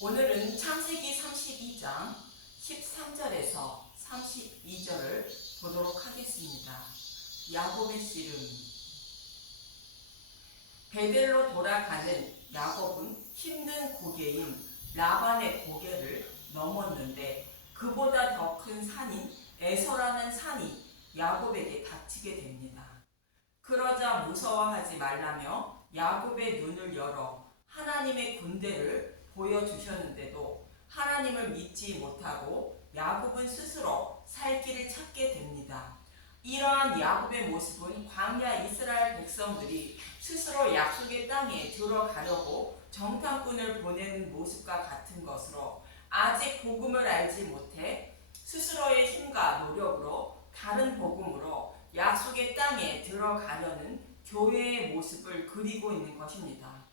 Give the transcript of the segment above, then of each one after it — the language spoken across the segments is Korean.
오늘은 창세기 32장 13절에서 32절을 보도록 하겠습니다. 야곱의 씨름. 베델로 돌아가는 야곱은 힘든 고개인 라반의 고개를 넘었는데 그보다 더 큰 산인 에서라는 산이 야곱에게 닥치게 됩니다. 그러자 무서워하지 말라며 야곱의 눈을 열어 하나님의 군대를 보여주셨는데도 하나님을 믿지 못하고 야곱은 스스로 살 길을 찾게 됩니다. 이러한 야곱의 모습은 광야 이스라엘 백성들이 스스로 약속의 땅에 들어가려고 정탐꾼을 보내는 모습과 같은 것으로 아직 복음을 알지 못해 스스로의 힘과 노력으로 다른 복음으로 약속의 땅에 들어가려는 교회의 모습을 그리고 있는 것입니다.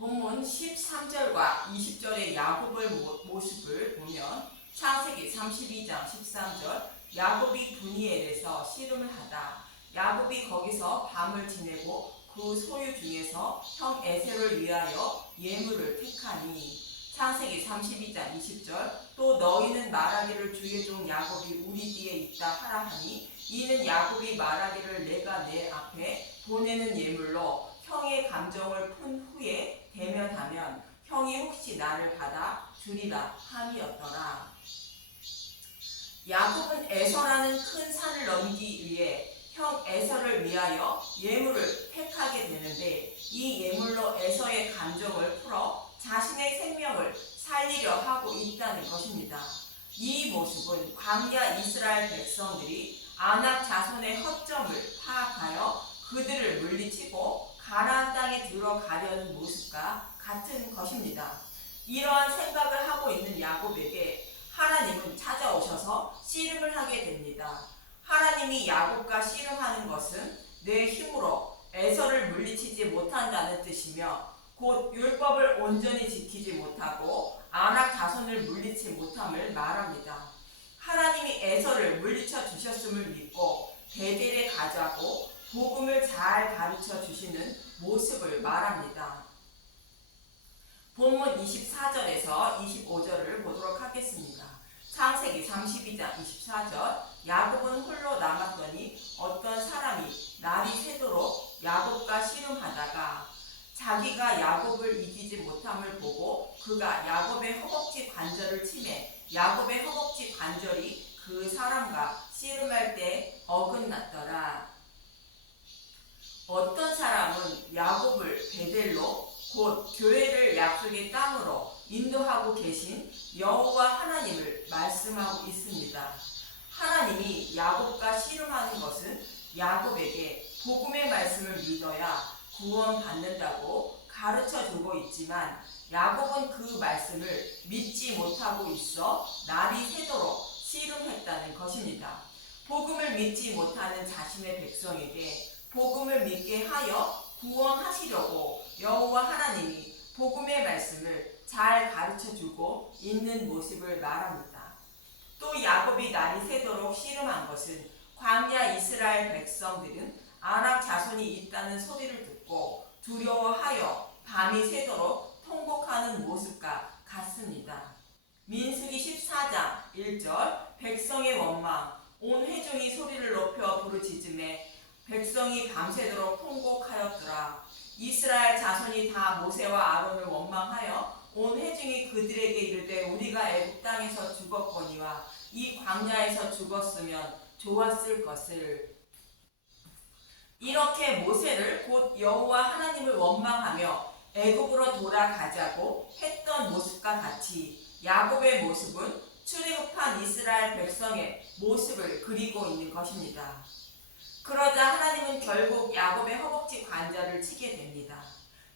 본문 13절과 20절의 야곱의 모습을 보면 창세기 32장 13절 야곱이 브니엘에서 씨름을 하다 야곱이 거기서 밤을 지내고 그 소유 중에서 형 에셀을 위하여 예물을 택하니 창세기 32장 20절 또 너희는 말하기를 주의 종 야곱이 우리 뒤에 있다 하라 하니 이는 야곱이 말하기를 내가 내 앞에 보내는 예물로 형의 감정을 푼 후에 대면하면 형이 혹시 나를 받아 주리라 함이었더라. 야곱은 에서라는 큰 산을 넘기 위해 형 에서를 위하여 예물을 택하게 되는데 이 예물로 에서의 감정을 풀어 자신의 생명을 살리려 하고 있다는 것입니다. 이 모습은 광야 이스라엘 백성들이 아낙 자손의 허점을 파악하여 그들을 물리치고 가나안 땅에 들어가려는 모습과 같은 것입니다. 이러한 생각을 하고 있는 야곱에게 하나님은 찾아오셔서 씨름을 하게 됩니다. 하나님이 야곱과 씨름하는 것은 내 힘으로 에서를 물리치지 못한다는 뜻이며 곧 율법을 온전히 지키지 못하고 아낙 자손을 물리치 못함을 말합니다. 하나님이 에서를 물리쳐 주셨음을 믿고 베델에 가자고 복음을 잘 가르쳐 주시는 모습을 말합니다. 본문 24절에서 25절을 보도록 하겠습니다. 창세기 32장 24절 야곱은 홀로 남았더니 어떤 사람이 날이 새도록 야곱과 씨름하다가 자기가 야곱을 이기지 못함을 보고 그가 야곱의 허벅지 관절을 치매 야곱의 허벅지 관절이 그 사람과 씨름할 때 어긋났더라. 어떤 사람은 야곱을 베델로 곧 교회를 약속의 땅으로 인도하고 계신 여호와 하나님을 말씀하고 있습니다. 하나님이 야곱과 씨름하는 것은 야곱에게 복음의 말씀을 믿어야 구원받는다고 가르쳐주고 있지만 야곱은 그 말씀을 믿지 못하고 있어 날이 새도록 씨름했다는 것입니다. 복음을 믿지 못하는 자신의 백성에게 복음을 믿게 하여 구원하시려고 여호와 하나님이 복음의 말씀을 잘 가르쳐주고 있는 모습을 말합니다. 또 야곱이 날이 새도록 씨름한 것은 광야 이스라엘 백성들은 아낙 자손이 있다는 소리를 듣고 두려워하여 밤이 새도록 통곡하는 모습과 같습니다. 민수기 14장 1절 백성의 원망 온 회중이 소리를 높여 부르짖음에 백성이 밤새도록 통곡하였더라. 이스라엘 자손이 다 모세와 아론을 원망하여 온 회중이 그들에게 이르되 우리가 애굽 땅에서 죽었거니와 이 광야에서 죽었으면 좋았을 것을. 이렇게 모세를 곧 여호와 하나님을 원망하며 애굽으로 돌아가자고 했던 모습과 같이 야곱의 모습은 출애굽한 이스라엘 백성의 모습을 그리고 있는 것입니다. 그러자 하나님은 결국 야곱의 허벅지 관절을 치게 됩니다.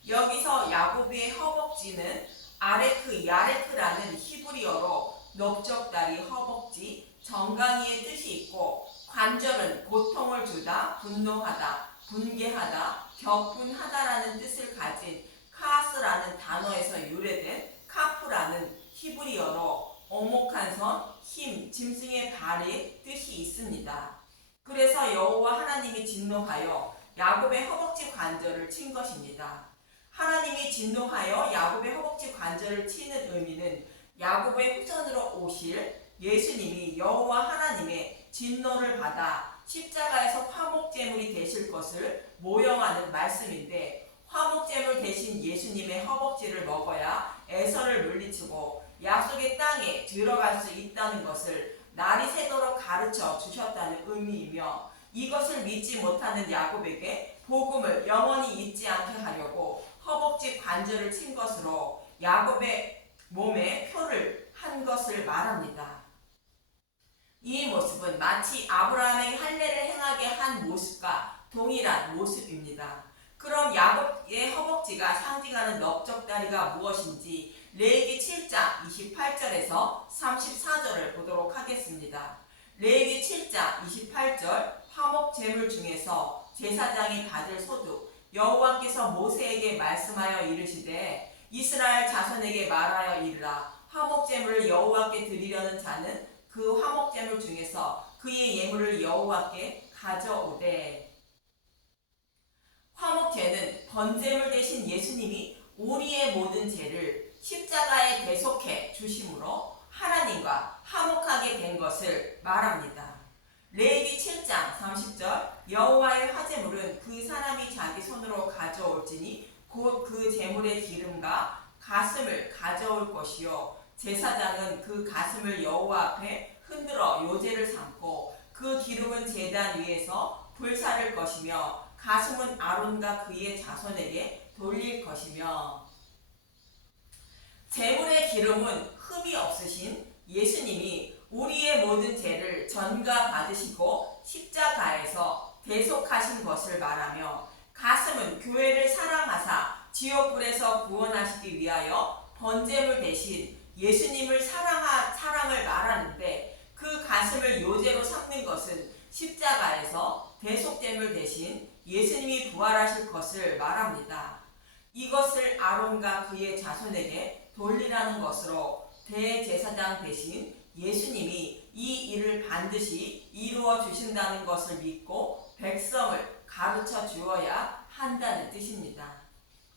여기서 야곱의 허벅지는 아레크, 야레크라는 히브리어로 넓적다리, 허벅지, 정강이의 뜻이 있고 관절은 고통을 주다, 분노하다, 분개하다, 격분하다라는 뜻을 가진 카스라는 단어에서 유래된 카프라는 히브리어로 오목한 선, 힘, 짐승의 발의 뜻이 있습니다. 그래서 여호와 하나님이 진노하여 야곱의 허벅지 관절을 친 것입니다. 하나님이 진노하여 야곱의 허벅지 관절을 치는 의미는 야곱의 후손으로 오실 예수님이 여호와 하나님의 진노를 받아 십자가에서 화목제물이 되실 것을 모형하는 말씀인데, 화목제물 대신 예수님의 허벅지를 먹어야 에서를 물리치고 약속의 땅에 들어갈 수 있다는 것을 날이 새도록 가르쳐 주셨다는 의미이며, 이것을 믿지 못하는 야곱에게 복음을 영원히 잊지 않게 하려고 허벅지 관절을 친 것으로 야곱의 몸에 표를 한 것을 말합니다. 이 모습은 마치 아브라함에게 할례를 행하게 한 모습과 동일한 모습입니다. 그럼 야곱의 허벅지가 상징하는 넓적다리가 무엇인지 레위기 7장 28절에서 34절을 보도록 하겠습니다. 레위기 7장 28절, 화목제물 중에서 제사장이 받을 소득, 여호와께서 모세에게 말씀하여 이르시되 이스라엘 자손에게 말하여 이르라. 화목제물을 여호와께 드리려는 자는 그 화목제물 중에서 그의 예물을 여호와께 가져오되. 화목제는 번제물 대신 예수님이 우리의 모든 죄를 십자가에 대속해 주심으로 하나님과 화목하게 된 것을 말합니다. 레위기 7장 30절, 여호와의 화제물은 그 사람이 자기 손으로 가져올지니 곧 그 제물의 기름과 가슴을 가져올 것이요, 제사장은 그 가슴을 여호와 앞에 흔들어 요제를 삼고 그 기름은 제단 위에서 불사를 것이며 가슴은 아론과 그의 자손에게 돌릴 것이며. 제물의 기름은 흠이 없으신 예수님이 우리의 모든 죄를 전가 받으시고 십자가에서 대속하신 것을 말하며, 가슴은 교회를 사랑하사 지옥불에서 구원하시기 위하여 번제물 대신 예수님을 사랑을 말하는데, 그 가슴을 요제로 삼는 것은 십자가에서 대속제물 대신 예수님이 부활하실 것을 말합니다. 이것을 아론과 그의 자손에게 돌리라는 것으로 대제사장 대신 예수님이 이 일을 반드시 이루어 주신다는 것을 믿고 백성을 가르쳐 주어야 한다는 뜻입니다.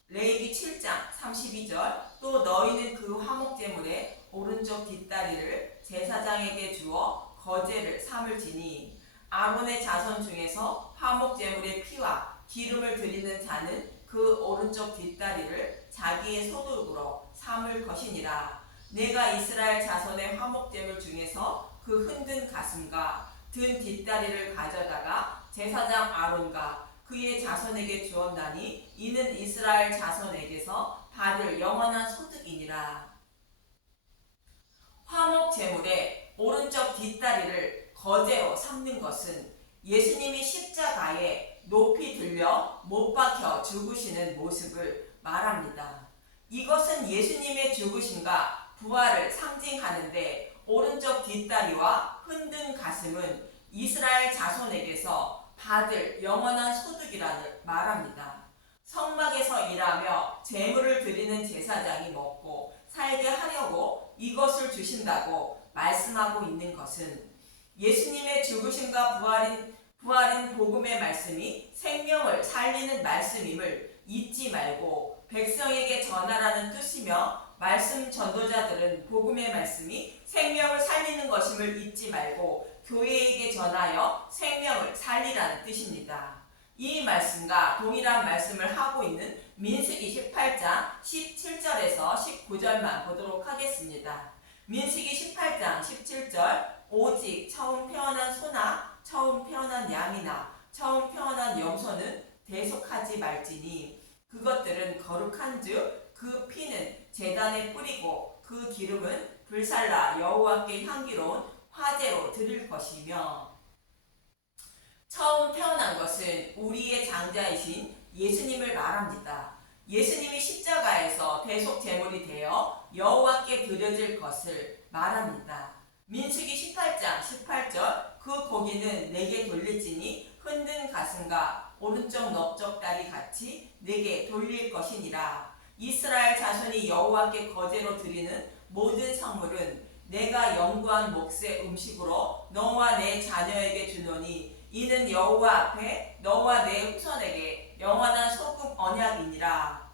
레위기 7장 32절, 또 너희는 그 화목제물의 오른쪽 뒷다리를 제사장에게 주어 거제를 삼을지니 아론의 자손 중에서 화목제물의 피와 기름을 드리는 자는 그 오른쪽 뒷다리를 자기의 소득으로 삼을 것이니라. 내가 이스라엘 자손의 화목제물 중에서 그 흔든 가슴과 든 뒷다리를 가져다가 제사장 아론과 그의 자손에게 주었나니 이는 이스라엘 자손에게서 받을 영원한 소득이니라. 화목제물의 오른쪽 뒷다리를 거제로 삼는 것은 예수님이 십자가에 높이 들려 못 박혀 죽으시는 모습을 말합니다. 이것은 예수님의 죽으심과 부활을 상징하는데, 오른쪽 뒷다리와 흔든 가슴은 이스라엘 자손에게서 받을 영원한 소득이라는 말합니다. 성막에서 일하며 제물을 드리는 제사장이 먹고 살게 하려고 이것을 주신다고 말씀하고 있는 것은, 예수님의 죽으심과 부활인 복음의 말씀이 생명을 살리는 말씀임을 잊지 말고 백성에게 전하라는 뜻이며, 말씀 전도자들은 복음의 말씀이 생명을 살리는 것임을 잊지 말고 교회에게 전하여 생명을 살리라는 뜻입니다. 이 말씀과 동일한 말씀을 하고 있는 민수기 18장 17절에서 19절만 보도록 하겠습니다. 민수기 18장 17절, 오직 처음 태어난 소나 처음 태어난 양이나 처음 태어난 염소는 대속하지 말지니 그것들은 거룩한즉 그 피는 제단에 뿌리고 그 기름은 불살라 여호와께 향기로운 화제로 드릴 것이며. 처음 태어난 것은 우리의 장자이신 예수님을 말합니다. 예수님이 십자가에서 대속 제물이 되어 여호와께 드려질 것을 말합니다. 민수기 18장 18절, 그 고기는 내게 돌릴지니 흔든 가슴과 오른쪽 넓적다리 같이 내게 돌릴 것이니라. 이스라엘 자손이 여호와께 거제로 드리는 모든 성물은 내가 연구한 몫의 음식으로 너와 내 자녀에게 주노니 이는 여호와 앞에 너와 내 후손에게 영원한 소금 언약이니라.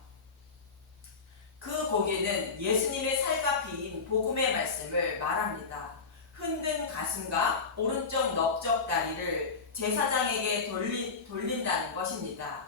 그 고개는 예수님의 살갑히인 복음의 말씀을 말합니다. 흔든 가슴과 오른쪽 넓적 다리를 제사장에게 돌린다는 것입니다.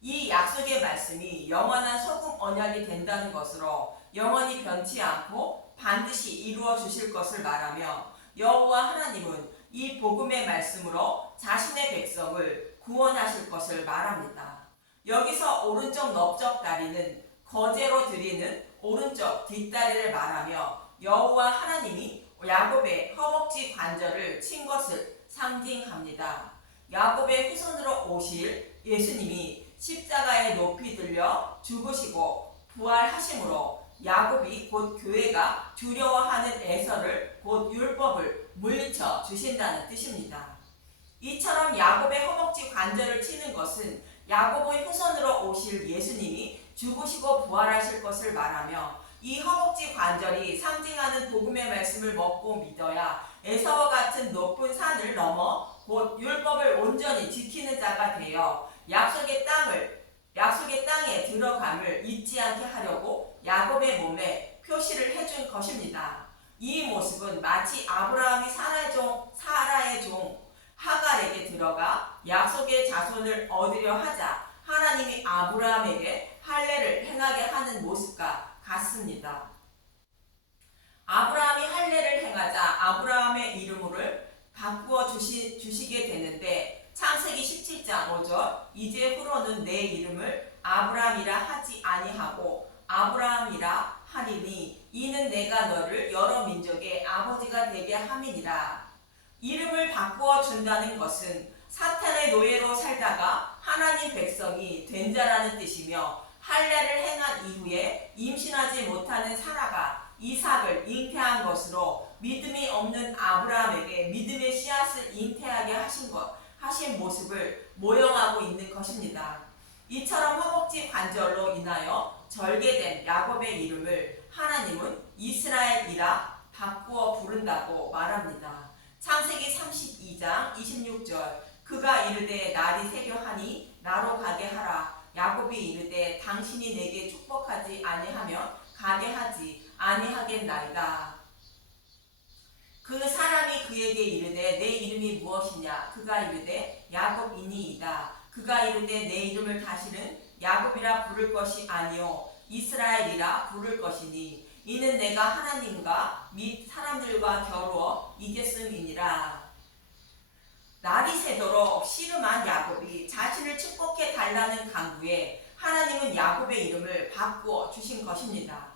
이 약속의 말씀이 영원한 소금 언약이 된다는 것으로 영원히 변치 않고 반드시 이루어 주실 것을 말하며 여호와 하나님은 이 복음의 말씀으로 자신의 백성을 구원하실 것을 말합니다. 여기서 오른쪽 넓적 다리는 거제로 드리는 오른쪽 뒷다리를 말하며 여호와 하나님이 야곱의 허벅지 관절을 친 것을 상징합니다. 야곱의 후손으로 오실 예수님이 십자가에 높이 들려 죽으시고 부활하심으로 야곱이 곧 교회가 두려워하는 에서를 곧 율법을 물리쳐 주신다는 뜻입니다. 이처럼 야곱의 허벅지 관절을 치는 것은 야곱의 후손으로 오실 예수님이 죽으시고 부활하실 것을 말하며 이 허벅지 관절이 상징하는 복음의 말씀을 먹고 믿어야 에서와 같은 높은 산을 넘어 곧 율법을 온전히 지키는 자가 되어 약속의 땅에 들어감을 잊지 않게 하려고 야곱의 몸에 표시를 해준 것입니다. 이 모습은 마치 아브라함이 사라의 종 하갈에게 들어가 약속의 자손을 얻으려 하자 하나님이 아브라함에게 할례를 행하게 하는 모습과 같습니다. 아브라함이 할례를 행하자 아브라함의 이름을 바꾸어 주시게 되는데 창세기 17장 5절 이제후로는 내 이름을 아브라함이라 하지 아니하고 아브라함이라 하리니 이는 내가 너를 여러 민족의 아버지가 되게 함이니라. 이름을 바꾸어 준다는 것은 사탄의 노예로 살다가 하나님 백성이 된 자라는 뜻이며 할례를 행한 이후에 임신하지 못하는 사라가 이삭을 잉태한 것으로 믿음이 없는 아브라함에게 믿음의 씨앗을 잉태하게 하신 모습을 모형하고 있는 것입니다. 이처럼 허벅지 관절로 인하여 절개된 야곱의 이름을 하나님은 이스라엘이라 바꾸어 부른다고 말합니다. 창세기 32장 26절 그가 이르되 날이 새려하니 나로 가게 하라. 야곱이 이르되 당신이 내게 축복하지 아니하면 가게 하지 아니하겠나이다. 그 사람이 그에게 이르되 내 이름이 무엇이냐? 그가 이르되 야곱이니이다. 그가 이르되 내 이름을 다시는 야곱이라 부를 것이 아니요 이스라엘이라 부를 것이니 이는 내가 하나님과 및 사람들과 겨루어 이겼음이니라. 날이 새도록 씨름한 야곱이 자신을 축복해 달라는 간구에 하나님은 야곱의 이름을 바꾸어 주신 것입니다.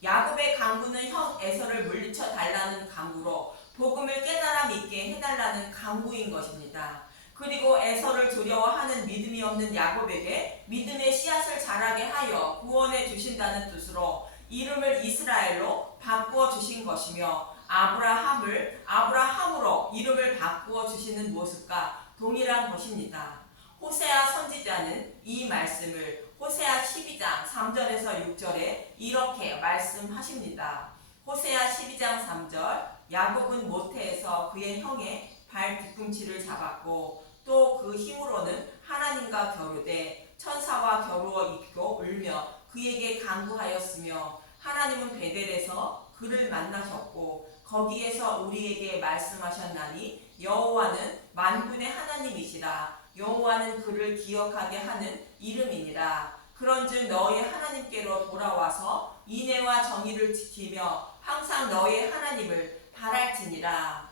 야곱의 간구는 형 에서를 물리쳐 달라는 간구로 복음을 깨달아 믿게 해달라는 간구인 것입니다. 그리고 에서를 두려워하는 믿음이 없는 야곱에게 믿음의 씨앗을 자라게 하여 구원해 주신다는 뜻으로 이름을 이스라엘로 바꾸어 주신 것이며 아브라함으로 이름을 바꾸어 주시는 모습과 동일한 것입니다. 호세아 선지자는 이 말씀을 호세아 12장 3절에서 6절에 이렇게 말씀하십니다. 호세아 12장 3절 야곱은 모태에서 그의 형의 발 뒤꿈치를 잡았고 또 그 힘으로는 하나님과 겨루되 천사와 겨루어 입고 울며 그에게 간구하였으며 하나님은 베델에서 그를 만나셨고 거기에서 우리에게 말씀하셨나니 여호와는 만군의 하나님이시라. 여호와는 그를 기억하게 하는 이름이니라. 그런즉 너희 하나님께로 돌아와서 인애와 정의를 지키며 항상 너희 하나님을 바랄지니라.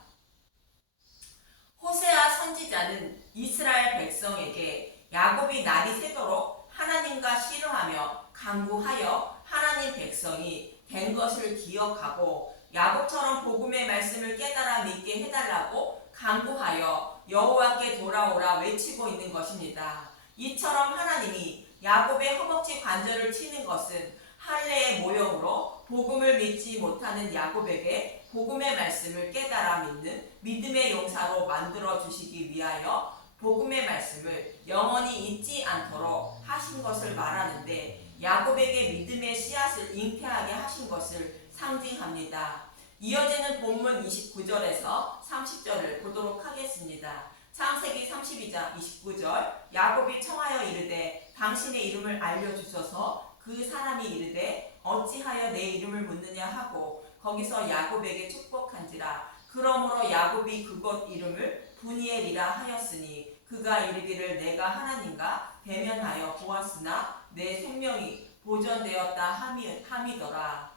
호세아 선지자는 이스라엘 백성에게 야곱이 날이 새도록 하나님과 씨름하며 간구하여 하나님 백성이 된 것을 기억하고 야곱처럼 복음의 말씀을 깨달아 믿게 해달라고 간구하여 여호와께 돌아오라 외치고 있는 것입니다. 이처럼 하나님이 야곱의 허벅지 관절을 치는 것은 할례의 모형으로 복음을 믿지 못하는 야곱에게 복음의 말씀을 깨달아 믿는 믿음의 용사로 만들어 주시기 위하여 복음의 말씀을 영원히 잊지 않도록 하신 것을 말하는데 야곱에게 믿음의 씨앗을 잉태하게 하신 것을 상징합니다. 이어지는 본문 29절에서 30절을 보도록 하겠습니다. 창세기 32장 29절 야곱이 청하여 이르되 당신의 이름을 알려주소서. 그 사람이 이르되 어찌하여 내 이름을 묻느냐 하고 거기서 야곱에게 축복한지라. 그러므로 야곱이 그곳 이름을 브니엘이라 하였으니 그가 이르기를 내가 하나님과 대면하여 보았으나 내 생명이 보존되었다 함이더라.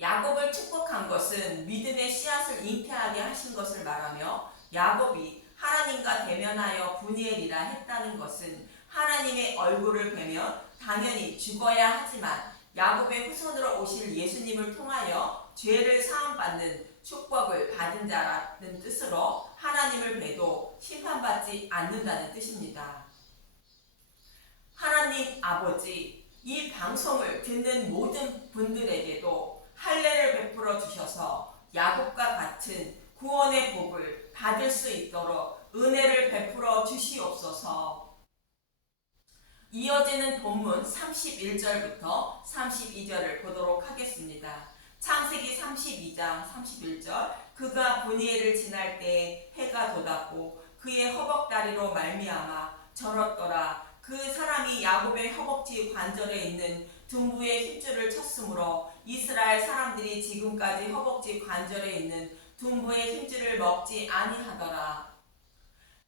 야곱을 축복한 것은 믿음의 씨앗을 잉태하게 하신 것을 말하며, 야곱이 하나님과 대면하여 브니엘이라 했다는 것은 하나님의 얼굴을 뵈면 당연히 죽어야 하지만 야곱의 후손으로 오실 예수님을 통하여 죄를 사함받는 축복을 받은 자라는 뜻으로 하나님을 뵈도 심판받지 않는다는 뜻입니다. 하나님 아버지, 이 방송을 듣는 모든 분들에게도 할례를 베풀어 주셔서 야곱과 같은 구원의 복을 받을 수 있도록 은혜를 베풀어 주시옵소서. 이어지는 본문 31절부터 32절을 보도록 하겠습니다. 창세기 32장 31절. 그가 브니엘을 지날 때에 해가 돋았고 그의 허벅다리로 말미암아 절었더라. 그 사람이 야곱의 허벅지 관절에 있는 둔부의 힘줄을 쳤으므로 이스라엘 사람들이 지금까지 허벅지 관절에 있는 둔부의 힘줄을 먹지 아니하더라.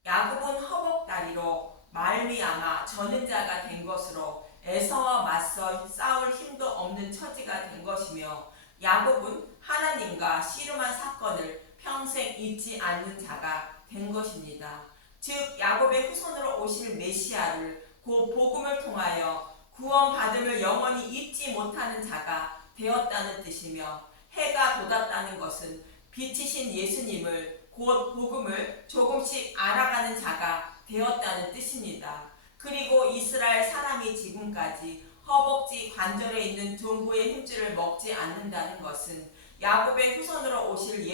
야곱은 허벅다리로 말미암아 저는 자가 된 것으로 에서와 맞서 싸울 힘도 없는 처지가 된 것이며, 야곱은 하나님과 씨름한 사건을 평생 잊지 않는 자가 된 것입니다. 즉 야곱의 후손으로 오실 메시아를 그 복음을 통하여 구원받음을 영원히 잊지 못하는 자가 되었다는 뜻이며, 해가 돋았다는 것은 빛이신 예수님을 곧 복음을 조금씩 알아가는 자가 되었다는 뜻입니다. 그리고 이스라엘 사람이 지금까지 허벅지 관절에 있는 둔부의 힘줄을 먹지 않는다는 것은 야곱의 후손으로 오실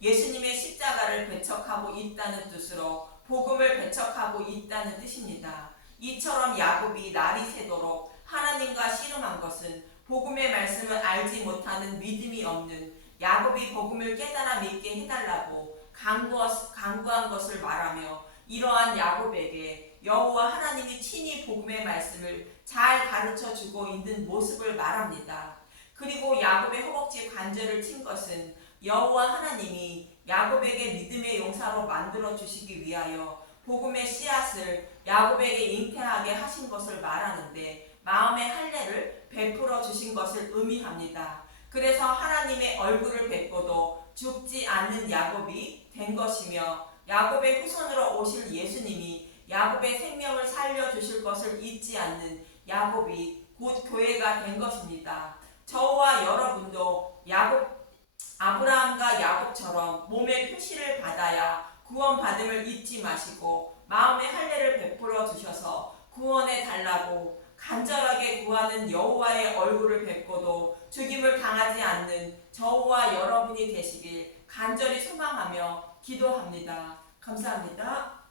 예수님의 십자가를 배척하고 있다는 뜻으로 복음을 배척하고 있다는 뜻입니다. 이처럼 야곱이 날이 새도록 하나님과 씨름한 것은 복음의 말씀을 알지 못하는 믿음이 없는 야곱이 복음을 깨달아 믿게 해달라고 간구한 것을 말하며, 이러한 야곱에게 여호와 하나님이 친히 복음의 말씀을 잘 가르쳐 주고 있는 모습을 말합니다. 그리고 야곱의 허벅지 관절을 친 것은 여호와 하나님이 야곱에게 믿음의 용사로 만들어 주시기 위하여 복음의 씨앗을 야곱에게 잉태하게 하신 것을 말하는데, 마음의 할례를 베풀어 주신 것을 의미합니다. 그래서 하나님의 얼굴을 뵙고도 죽지 않는 야곱이 된 것이며, 야곱의 후손으로 오실 예수님이 야곱의 생명을 살려주실 것을 잊지 않는 야곱이 곧 교회가 된 것입니다. 저와 여러분도 아브라함과 야곱처럼 몸의 표시를 받아야 구원받음을 잊지 마시고 마음의 할례를 베풀어 주셔서 구원해 달라고 간절하게 구하는 여호와의 얼굴을 뵙고도 죽임을 당하지 않는 저와 여러분이 되시길 간절히 소망하며 기도합니다. 감사합니다.